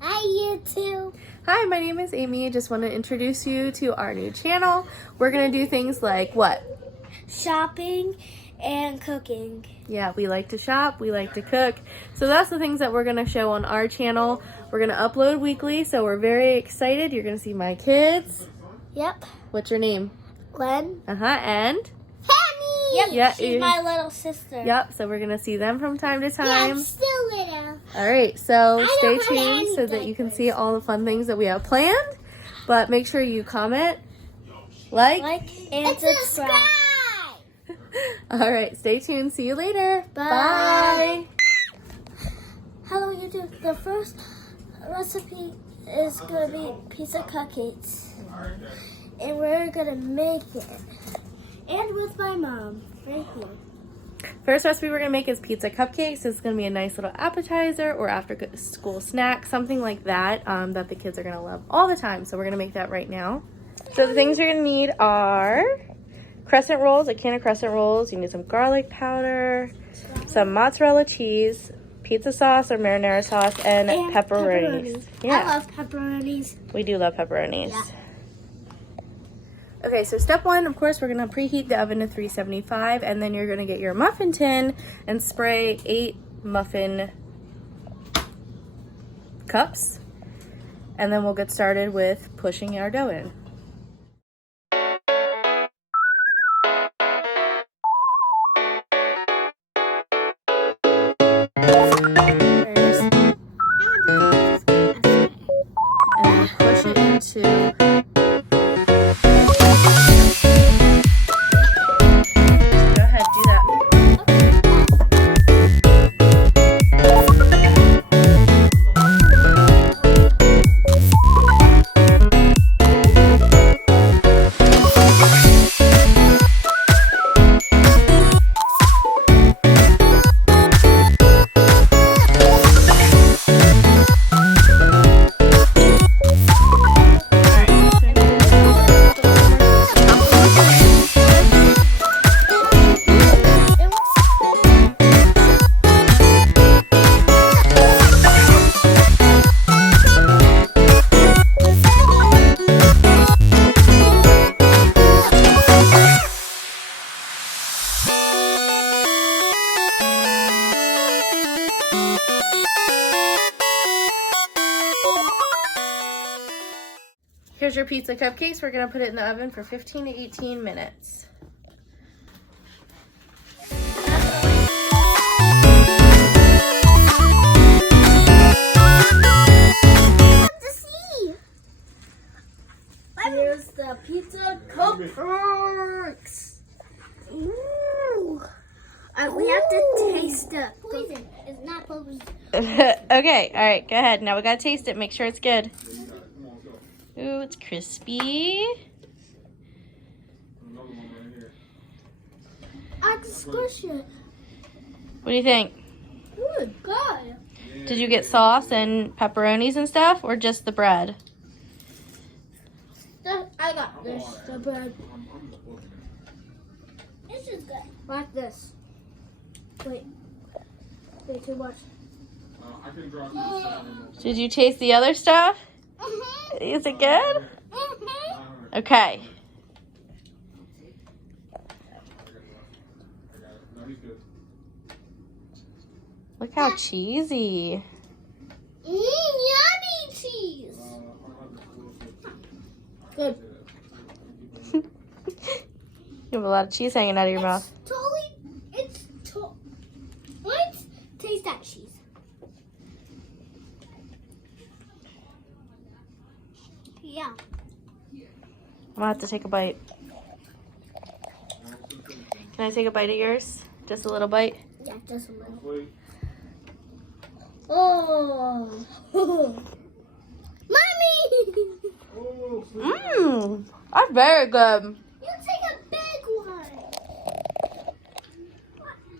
Hi, YouTube. Hi, my name is Amy. I just want to introduce you to our new channel. We're going to do things like what? Shopping and cooking. Yeah, we like to shop, we like to cook. So that's the things that we're going to show on our channel. We're going to upload weekly, so we're very excited. You're going to see my kids. Yep. What's your name? Glenn. And? Tammy. Yep. Yeah, She's my little sister. Yep, so we're going to see them from time to Yeah, time. I'm still little. All right, so I stay don't have tuned any so that you can diapers. see all the fun things that we have planned. But make sure you comment, like and subscribe. All right, stay tuned. See you later. Bye. Hello, YouTube. The first recipe is going to be pizza cupcakes. And we're going to make it. And with my mom, right here. First recipe we're going to make is pizza cupcakes. It's going to be a nice little appetizer or after school snack, something like that, that the kids are going to love all the time. So we're going to make that right now. So the things you're going to need are crescent rolls, a can of crescent rolls. You need some garlic powder, some mozzarella cheese, pizza sauce or marinara sauce, and pepperonis. Yeah. I love pepperonis. We do love pepperonis. Yeah. Okay, so step one, of course, we're going to preheat the oven to 375, and then you're going to get your muffin tin and spray 8 muffin cups, and then we'll get started with pushing our dough in. And push it into... Here's your pizza cupcakes. We're going to put it in the oven for 15 to 18 minutes. Here's the pizza cupcakes. Ooh. We have to taste it. Poison. It's not poison. Okay, all right, go ahead. Now we got to taste it. Make sure it's good. Ooh, it's crispy. I can squish it. What do you think? Ooh, good. Did you get sauce and pepperonis and stuff, or just the bread? I got this, the bread. This is good. Like this. Wait, too much. Did you taste the other stuff? Mm-hmm. Is it good? Mm-hmm. Okay. Look how cheesy. Yummy cheese. Good. You have a lot of cheese hanging out of your mouth. Let's taste that cheese. Yeah. I'm gonna have to take a bite. Can I take a bite of yours? Just a little bite? Yeah, just a little. Oh. Mommy! Mmm, that's very good. You take a big one.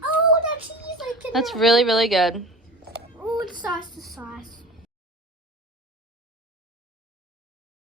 Oh, that cheese I can That's really, really good. Oh, the sauce.